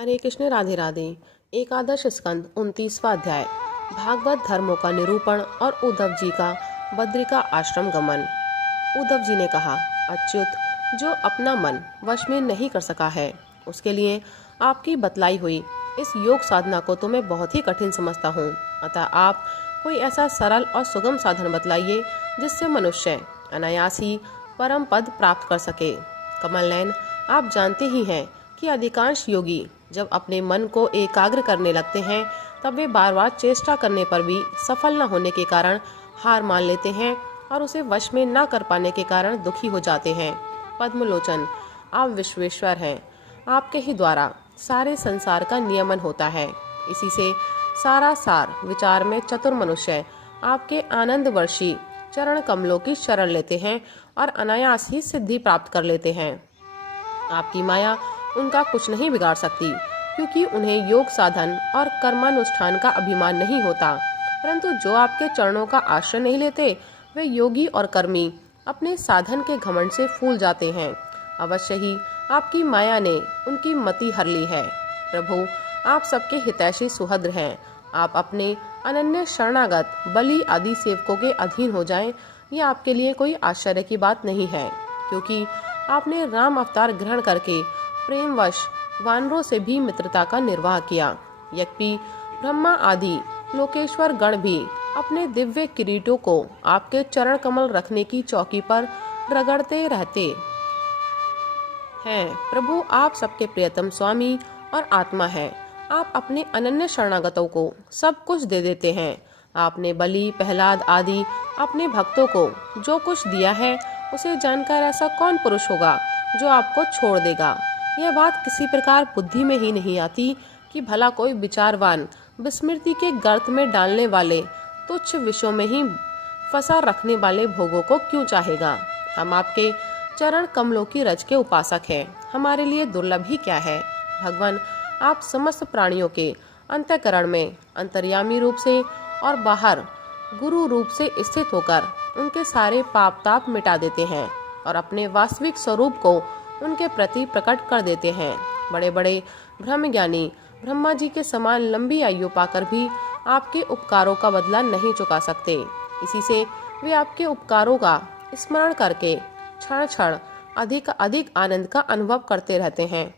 हरे कृष्ण राधे राधे। एकादश स्कंद 29वां अध्याय। भागवत धर्मों का निरूपण और उद्धव जी का बद्रिका आश्रम गमन। उद्धव जी ने कहा, अच्युत, जो अपना मन वश में नहीं कर सका है उसके लिए आपकी बतलाई हुई इस योग साधना को तो मैं बहुत ही कठिन समझता हूँ। अतः आप कोई ऐसा सरल और सुगम साधन बतलाइए जिससे मनुष्य अनायास ही परम पद प्राप्त कर सके। कमल नयन, आप जानते ही हैं कि अधिकांश योगी जब अपने मन को एकाग्र करने लगते हैं तब वे बार बार चेष्टा करने पर भी सफल न होने के कारण हार मान लेते हैं और उसे वश में न कर पाने के कारण दुखी हो जाते हैं। पद्मलोचन, आप विश्वेश्वर हैं। आपके ही द्वारा सारे संसार का नियमन होता है। इसी से सारा सार विचार में चतुर मनुष्य आपके आनंद वर्षी चरण कमलों की शरण लेते हैं और अनायास ही सिद्धि प्राप्त कर लेते हैं। आपकी माया उनका कुछ नहीं बिगाड़ सकती, क्योंकि उन्हें योग साधन और कर्मानुष्ठान का अभिमान नहीं होता। परंतु जो आपके चरणों का आश्रय नहीं लेते वे योगी और कर्मी अपने साधन के घमंड से फूल जाते हैं। अवश्य ही आपकी माया ने उनकी मति हर ली है। प्रभु, आप सबके हितैषी सुहद्र हैं। आप अपने अनन्य शरणागत बलि आदि सेवकों के अधीन हो जाएं, यह आपके लिए कोई आश्चर्य की बात नहीं है, क्योंकि आपने राम अवतार ग्रहण करके प्रेमवश वानरों से भी मित्रता का निर्वाह किया। यद्यपि ब्रह्मा आदि लोकेश्वर गण भी अपने दिव्य किरीटों को आपके चरण कमल रखने की चौकी पर रगड़ते रहते हैं। प्रभु, आप सबके प्रियतम स्वामी और आत्मा हैं। आप अपने अनन्य शरणागतों को सब कुछ दे देते हैं। आपने बलि, प्रहलाद आदि अपने भक्तों को जो कुछ दिया है उसे जानकर ऐसा कौन पुरुष होगा जो आपको छोड़ देगा। यह बात किसी प्रकार बुद्धि में ही नहीं आती कि भला कोई विचारवान विस्मृति के गर्त में डालने वाले तुच्छ विषयों में ही फंसा रखने वाले भोगों को क्यों चाहेगा। हम आपके चरण कमलों की रज के उपासक हैं। हमारे लिए दुर्लभ ही क्या है। भगवान, आप समस्त प्राणियों के अंतःकरण में अंतर्यामी रूप से और बाहर गुरु रूप से स्थित होकर उनके सारे पाप ताप मिटा देते हैं और अपने वास्तविक स्वरूप को उनके प्रति प्रकट कर देते हैं। बड़े बड़े ब्रह्म ज्ञानी ब्रह्मा जी के समान लंबी आयु पाकर भी आपके उपकारों का बदला नहीं चुका सकते। इसी से वे आपके उपकारों का स्मरण करके क्षण क्षण अधिक अधिक आनंद का अनुभव करते रहते हैं।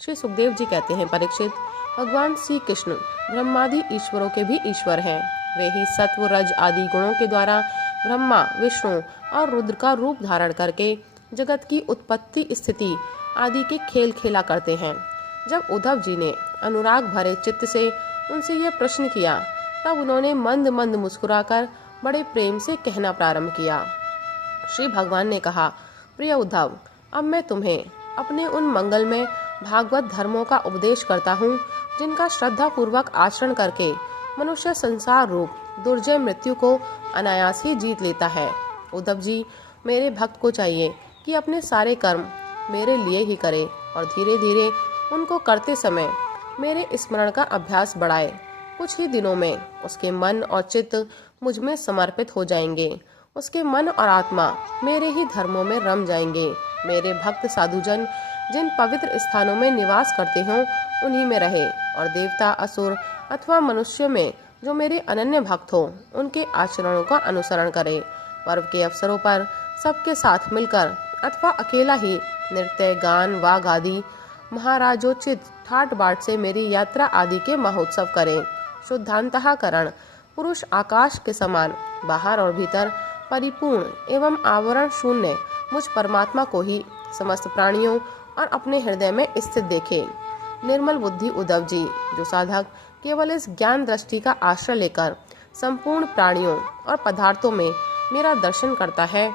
श्री सुखदेव जी कहते हैं, परीक्षित, भगवान श्री कृष्ण ब्रह्मादि ईश्वरों के भी ईश्वर हैं। वे ही सत्व रज आदि गुणों के द्वारा ब्रह्मा, विष्णु और रुद्र का रूप धारण करके जगत की उत्पत्ति स्थिति आदि के खेल खेला करते हैं। जब उद्धव जी ने अनुराग भरे चित्त से उनसे यह प्रश्न किया तब उन्होंने मंद मंद मुस्कुराकर बड़े प्रेम से कहना प्रारंभ किया। श्री भगवान ने कहा, प्रिय उद्धव, अब मैं तुम्हें अपने उन मंगलमय भागवत धर्मों का उपदेश करता हूँ जिनका श्रद्धा पूर्वक आचरण करके मनुष्य संसार रूप दुर्जय मृत्यु को अनायास ही जीत लेता है। उद्धव जी, मेरे भक्त को चाहिए कि अपने सारे कर्म मेरे लिए ही करे और धीरे धीरे उनको करते समय मेरे स्मरण का अभ्यास बढ़ाए। कुछ ही दिनों में उसके मन और चित्त मुझ में समर्पित हो जाएंगे। उसके मन और आत्मा मेरे ही धर्मों में रम जाएंगे। मेरे भक्त साधुजन जिन पवित्र स्थानों में निवास करते हों उन्हीं में रहे और देवता, असुर अथवा मनुष्यों में जो मेरे अनन्य भक्त हो उनके आचरणों का अनुसरण करे। पर्व के अवसरों पर सबके साथ मिलकर अथवा अकेला ही नृत्य, गान, वाग आदि महाराजोचित ठाट बाट से मेरी यात्रा आदि के महोत्सव करें। शुद्धांतःकरण पुरुष आकाश के समान बाहर और भीतर परिपूर्ण एवं आवरण शून्य मुझ परमात्मा को ही समस्त प्राणियों और अपने हृदय में स्थित देखे। निर्मल बुद्धि उद्धव जी, जो साधक केवल इस ज्ञान दृष्टि का आश्रय लेकर संपूर्ण प्राणियों और पदार्थों में मेरा दर्शन करता है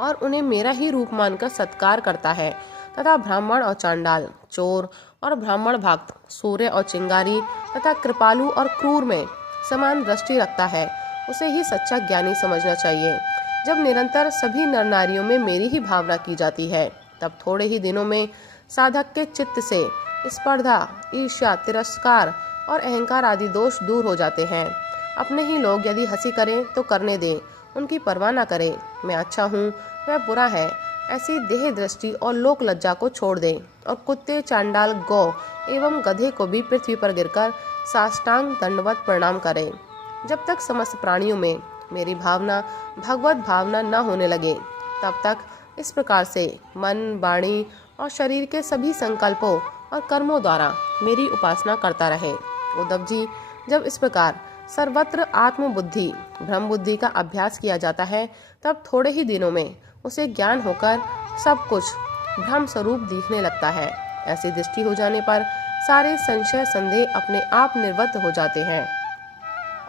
और उन्हें मेरा ही रूप मानकर सत्कार करता है, तथा ब्राह्मण और चांडाल, चोर और ब्राह्मण भक्त, सूर्य और चिंगारी तथा कृपालु और क्रूर में समान दृष्टि रखता है, उसे ही सच्चा ज्ञानी समझना चाहिए। जब निरंतर सभी नर नारियों में मेरी ही भावना की जाती है तब थोड़े ही दिनों में साधक के चित्त से स्पर्धा, ईर्ष्या, तिरस्कार और अहंकार आदि दोष दूर हो जाते हैं। अपने ही लोग यदि हंसी करें तो करने दें, उनकी परवाह न करें। मैं अच्छा हूँ, वह बुरा है, ऐसी देह दृष्टि और लोक लज्जा को छोड़ दें और कुत्ते, चांडाल, गौ एवं गधे को भी पृथ्वी पर गिरकर साष्टांग दंडवत प्रणाम करे। जब तक समस्त प्राणियों में मेरी भावना भगवत भावना न होने लगे, तब तक इस प्रकार से मन, वाणी और शरीर के सभी संकल्पों और कर्मों द्वारा मेरी उपासना करता रहे। उद्धव जी, जब इस प्रकार सर्वत्र आत्मबुद्धि ब्रह्म बुद्धि का अभ्यास किया जाता है, तब थोड़े ही दिनों में उसे ज्ञान होकर सब कुछ ब्रह्म स्वरूप दिखने लगता है। ऐसी दृष्टि हो जाने पर सारे संशय संदेह अपने आप निवृत्त हो जाते हैं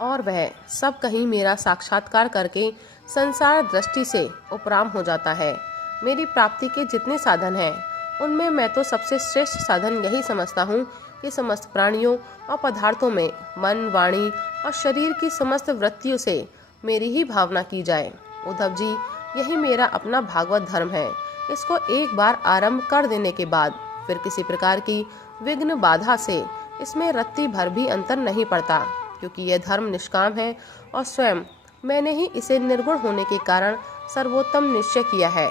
और वह सब कहीं मेरा साक्षात्कार करके संसार दृष्टि से उपराम हो जाता है। मेरी प्राप्ति के जितने साधन हैं, उनमें मैं तो सबसे श्रेष्ठ साधन यही समझता हूँ कि समस्त प्राणियों और पदार्थों में मन, वाणी और शरीर की समस्त वृत्तियों से मेरी ही भावना की जाए। उद्धव जी, यही मेरा अपना भागवत धर्म है। इसको एक बार आरंभ कर देने के बाद फिर किसी प्रकार की विघ्न बाधा से इसमें रत्ती भर भी अंतर नहीं पड़ता, क्योंकि यह धर्म निष्काम है और स्वयं मैंने ही इसे निर्गुण होने के कारण सर्वोत्तम निश्चय किया है।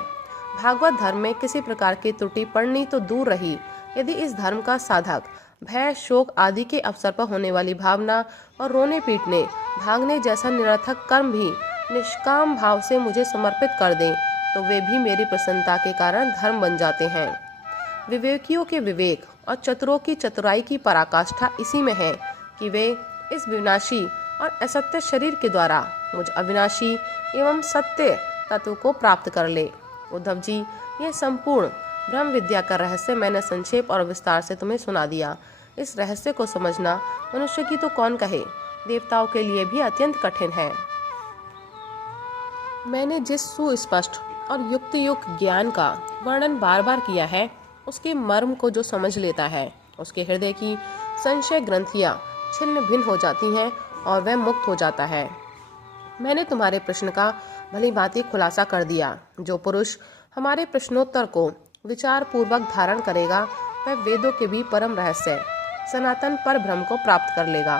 भागवत धर्म में किसी प्रकार की त्रुटि पड़नी तो दूर रही, यदि इस धर्म का साधक भय, शोक आदि के अवसर पर होने वाली भावना और रोने पीटने भागने जैसा निरर्थक कर्म भी निष्काम भाव से मुझे समर्पित कर दें, तो वे भी मेरी प्रसन्नता के कारण धर्म बन जाते हैं। विवेकियों के विवेक और चतुरों की चतुराई की पराकाष्ठा इसी में है कि वे इस विनाशी और असत्य शरीर के द्वारा मुझ अविनाशी एवं सत्य तत्व को प्राप्त कर ले। उद्धव जी, यह संपूर्ण ब्रह्म विद्या का रहस्य मैंने संक्षेप और विस्तार से तुम्हें सुना दिया। इस रहस्य को समझना मनुष्य की तो कौन कहे, देवताओं के लिए भी अत्यंत कठिन है। मैंने जिस सुस्पष्ट और युक्त युक्त ज्ञान का वर्णन बार बार किया है, उसके मर्म को जो समझ लेता है, उसके हृदय की संशय ग्रंथियां छिन्न भिन्न हो जाती हैं और वह मुक्त हो जाता है। मैंने तुम्हारे प्रश्न का भली भांति खुलासा कर दिया। जो पुरुष हमारे प्रश्नोत्तर को विचार पूर्वक धारण करेगा, वह वेदों के भी परम रहस्य सनातन पर ब्रह्म को प्राप्त कर लेगा।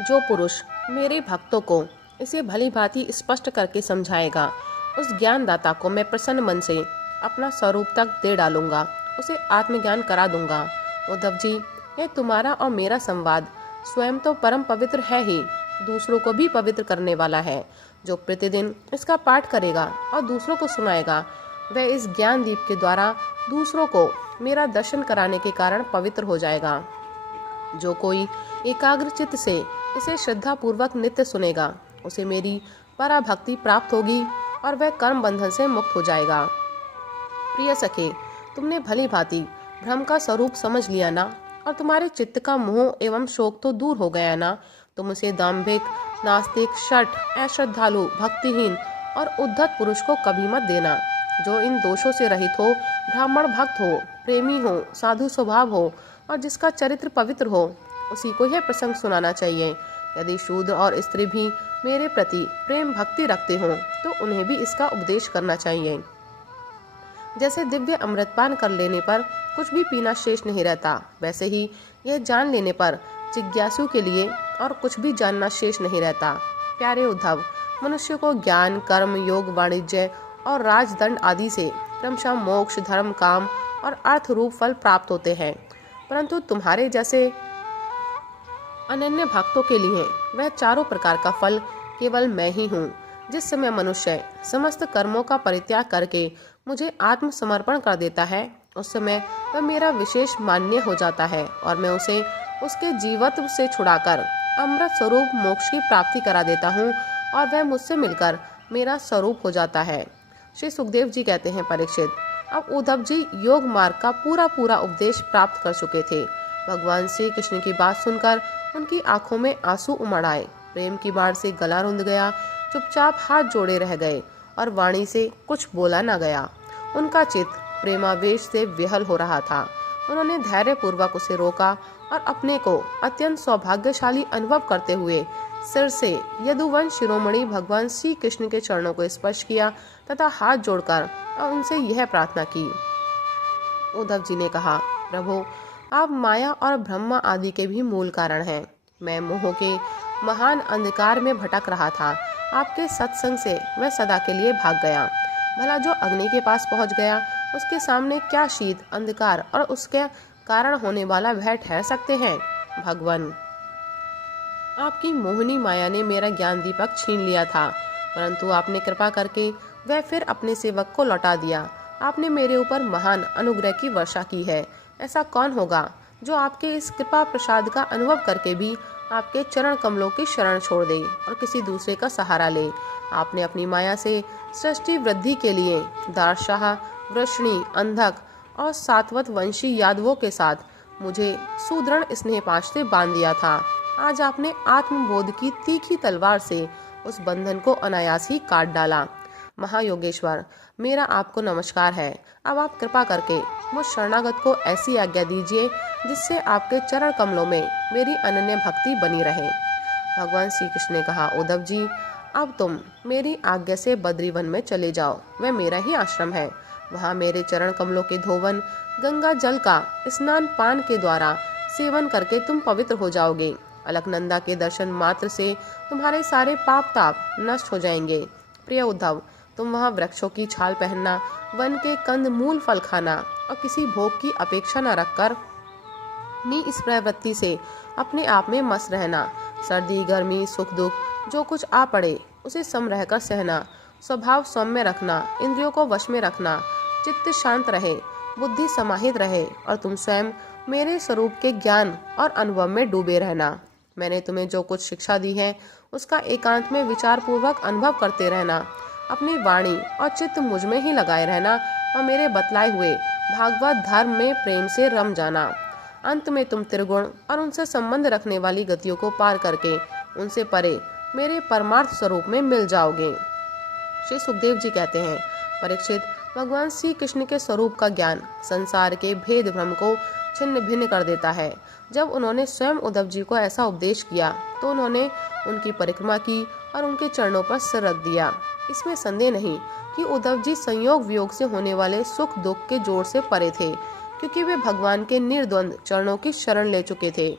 जो पुरुष मेरे भक्तों को इसे भली भांति स्पष्ट करके समझाएगा, उस ज्ञानदाता को मैं प्रसन्न मन से अपना स्वरूप तक दे डालूंगा, उसे आत्मज्ञान करा दूंगा। उद्धव जी, यह तुम्हारा और मेरा संवाद स्वयं तो परम पवित्र है ही, दूसरों को भी पवित्र करने वाला है। जो प्रतिदिन इसका पाठ करेगा और दूसरों को सुनाएगा, वह इस ज्ञान दीप के द्वारा दूसरों को मेरा दर्शन कराने के कारण पवित्र हो जाएगा। जो कोई एकाग्र चित्त से इसे श्रद्धा पूर्वक नित्य सुनेगा, उसे मेरी पराभक्ति प्राप्त होगी और वह कर्म बंधन से मुक्त हो जाएगा। प्रिय सखे, तुमने भली भांति ब्रह्म का स्वरूप समझ लिया ना, और तुम्हारे चित्त का मोह एवं शोक तो दूर हो गया ना। तुम उसे दाम्भिक, नास्तिक, शठ, अश्रद्धालु, भक्तिहीन और उद्धत पुरुष को कभी मत देना। जो इन दोषों से रहित हो, ब्राह्मण भक्त हो, प्रेमी हो, साधु स्वभाव हो और जिसका चरित्र पवित्र हो, उसी को यह प्रसंग सुनाना चाहिए। यदि शूद्र और स्त्री भी मेरे प्रति प्रेम भक्ति रखते हों, तो उन्हें भी इसका उपदेश करना चाहिए। जैसे दिव्य अमृतपान कर लेने पर कुछ भी पीना शेष नहीं रहता, वैसे ही यह जान लेने पर जिज्ञासु के लिए और कुछ भी जानना शेष नहीं रहता। प्यारे उद्धव, मनुष्य को ज्ञान, कर्म, योग, वाणिज्य और राजदंड आदि से क्रमशः मोक्ष, धर्म, काम और अर्थ रूप फल प्राप्त होते हैं, परंतु तुम्हारे जैसे अनन्य भक्तों के लिए वह चारों प्रकार का फल केवल मैं ही हूँ। जिस समय मनुष्य समस्त कर्मों का परित्याग करके मुझे आत्मसमर्पण कर देता है, उस समय वह मेरा विशेष मान्य हो जाता है और मैं उसे उसके जीवत्व से छुड़ाकर अमृत स्वरूप मोक्ष की प्राप्ति करा देता हूँ और वह मुझसे मिलकर मेरा स्वरूप हो जाता है। श्री सुखदेव जी कहते हैं, परीक्षित, अब उद्धव जी योग मार्ग का पूरा पूरा उपदेश प्राप्त कर चुके थे। भगवान श्री कृष्ण की बात सुनकर उनकी आंखों में आंसू उमड़ आए। प्रेम की बाढ़ से गला रुंध गया। चुपचाप हाथ जोड़े रह गए और वाणी से कुछ बोला न गया। उनका चित्त प्रेमावेश से विहल हो रहा था। उन्होंने धैर्य पूर्वक उसे रोका और अपने को अत्यंत सौभाग्यशाली अनुभव करते हुए सिर से यदुवंश शिरोमणि भगवान श्री कृष्ण के चरणों को स्पर्श किया तथा हाथ जोड़कर और उनसे यह प्रार्थना की। उद्धव जी ने कहा, प्रभु, आप माया और ब्रह्मा आदि के भी मूल कारण हैं। मैं मोह के महान अंधकार में भटक रहा था। आपके सत्संग से मैं सदा के लिए भाग गया। भला जो अग्नि के पास पहुंच गया, उसके सामने क्या शीत, अंधकार और उसके कारण होने वाला भय ठहर सकते हैं। भगवान, आपकी मोहिनी माया ने मेरा ज्ञान दीपक छीन लिया था, परंतु आपने कृपा करके वह फिर अपने सेवक को लौटा दिया। आपने मेरे ऊपर महान अनुग्रह की वर्षा की है। ऐसा कौन होगा जो आपके इस कृपा प्रसाद का अनुभव करके भी आपके चरण कमलों की शरण छोड़ दे और किसी दूसरे का सहारा ले। आपने अपनी माया से सृष्टि वृद्धि के लिए दारशाह, वृष्णि, अंधक और सातवत वंशी यादवों के साथ मुझे सुदृढ़ स्नेह पाश से बांध दिया था। आज आपने आत्मबोध की तीखी तलवार से उस बंधन को अनायास ही काट डाला। महायोगेश्वर, मेरा आपको नमस्कार है। अब आप कृपा करके मुझ शरणागत को ऐसी आज्ञा दीजिए जिससे आपके चरण कमलों में मेरी अनन्य भक्ति बनी रहे। भगवान श्री कृष्ण ने कहा, उद्धव जी, अब तुम मेरी आज्ञा से बद्रीवन में चले जाओ। वह मेरा ही आश्रम है। वहाँ मेरे चरण कमलों के धोवन, गंगा जल का स्नान पान के द्वारा सेवन करके तुम पवित्र हो जाओगे। अलकनंदा के दर्शन मात्र से तुम्हारे सारे पाप ताप नष्ट हो जाएंगे। प्रिय उद्धव, तुम वहाँ वृक्षों की छाल पहनना, वन के कंद मूल फल खाना और किसी भोग की अपेक्षा न रखकर इस प्रवृत्ति से अपने आप में मस्त रहना। सर्दी, गर्मी, सुख दुख जो कुछ आ पड़े उसे सम रहकर सहना, स्वभाव सौम्य रखना, इंद्रियों को वश में रखना, चित्त शांत रहे, बुद्धि समाहित रहे और तुम स्वयं मेरे स्वरूप के ज्ञान और अनुभव में डूबे रहना। मैंने तुम्हें जो कुछ शिक्षा दी है उसका एकांत में विचार पूर्वक अनुभव करते रहना। अपनी वाणी और चित्त मुझ में ही लगाए रहना और मेरे बतलाए हुए भागवत धर्म में प्रेम से रम जाना। अंत में तुम त्रिगुण और उनसे संबंध रखने वाली गतियों को पार करके उनसे परे मेरे परमार्थ स्वरूप में मिल जाओगे। श्री सुखदेव जी कहते हैं, परीक्षित, भगवान श्री कृष्ण के स्वरूप का ज्ञान संसार के भेद भ्रम को छिन्न भिन्न कर देता है। जब उन्होंने स्वयं उद्धव जी को ऐसा उपदेश किया तो उन्होंने उनकी परिक्रमा की और उनके चरणों पर सिर रख दिया। इसमें संदेह नहीं कि उद्धव जी संयोग वियोग से होने वाले सुख दुख के जोर से परे थे, क्योंकि वे भगवान के निर्द्वंद चरणों की शरण ले चुके थे।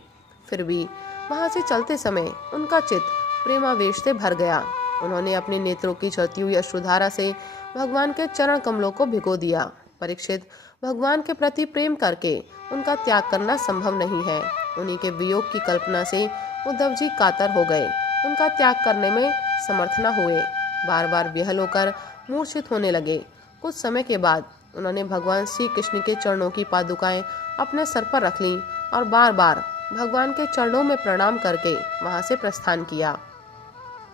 फिर भी वहां से चलते समय उनका चित्त प्रेमावेश से भर गया। उन्होंने अपने नेत्रों की चलती हुई अश्रुधारा से भगवान के चरण कमलों को भिगो दिया। परीक्षित, भगवान के प्रति प्रेम करके उनका त्याग करना संभव नहीं है। उन्हीं के वियोग की कल्पना से उद्धव जी कातर हो गए, उनका त्याग करने में समर्थ न हुए, बार बार विहल होकर मूर्छित होने लगे। कुछ समय के बाद उन्होंने भगवान श्री कृष्ण के चरणों की पादुकाएं अपने सर पर रख लीं और बार बार भगवान के चरणों में प्रणाम करके वहां से प्रस्थान किया।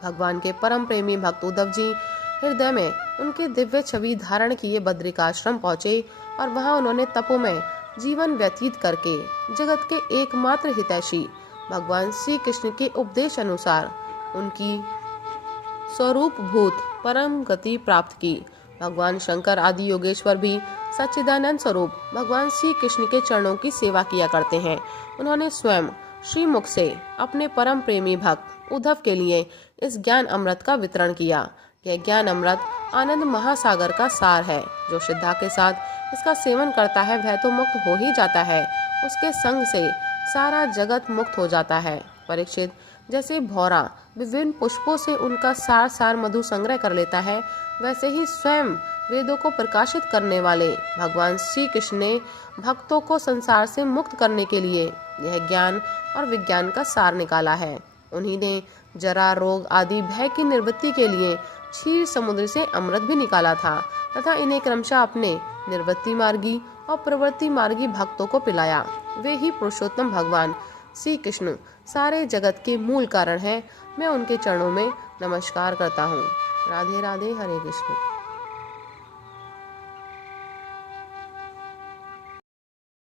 भगवान के परम प्रेमी भक्त उद्धव जी हृदय में उनके दिव्य छवि धारण किए बद्रिकाश्रम पहुँचे और वहाँ उन्होंने तपो में जीवन व्यतीत करके जगत के एकमात्र हितैषी भगवान श्री कृष्ण के उपदेश अनुसार उनकी स्वरूप भूत परम गति प्राप्त की। भगवान शंकर आदि योगेश्वर भी सच्चिदानंद स्वरूप भगवान श्री कृष्ण के चरणों की सेवा किया करते हैं। उन्होंने स्वयं श्रीमुख से अपने परम प्रेमी भक्त उद्धव के लिए इस ज्ञान अमृत का वितरण किया। यह ज्ञान अमृत आनंद महासागर का सार है। जो श्रद्धा के साथ इसका सेवन करता है वह तो मुक्त हो ही जाता है, उसके संग से सारा जगत मुक्त हो जाता है। परीक्षित, जैसे भौरा विभिन्न पुष्पों से उनका सार सार मधु संग्रह कर लेता है, वैसे ही स्वयं वेदों को प्रकाशित करने वाले भगवान श्री कृष्ण ने भक्तों को संसार से मुक्त करने के लिए यह ज्ञान और विज्ञान का सार निकाला है। उन्हीं ने जरा, रोग आदि भय की निवृत्ति के लिए क्षीर समुद्र से अमृत भी निकाला था तथा इन्हें क्रमशः अपने निवृत्ति मार्गी और प्रवृत्ति मार्गी भक्तों को पिलाया। वे ही पुरुषोत्तम भगवान श्री कृष्ण सारे जगत के मूल कारण हैं। मैं उनके चरणों में नमस्कार करता हूँ। राधे राधे, हरे कृष्ण।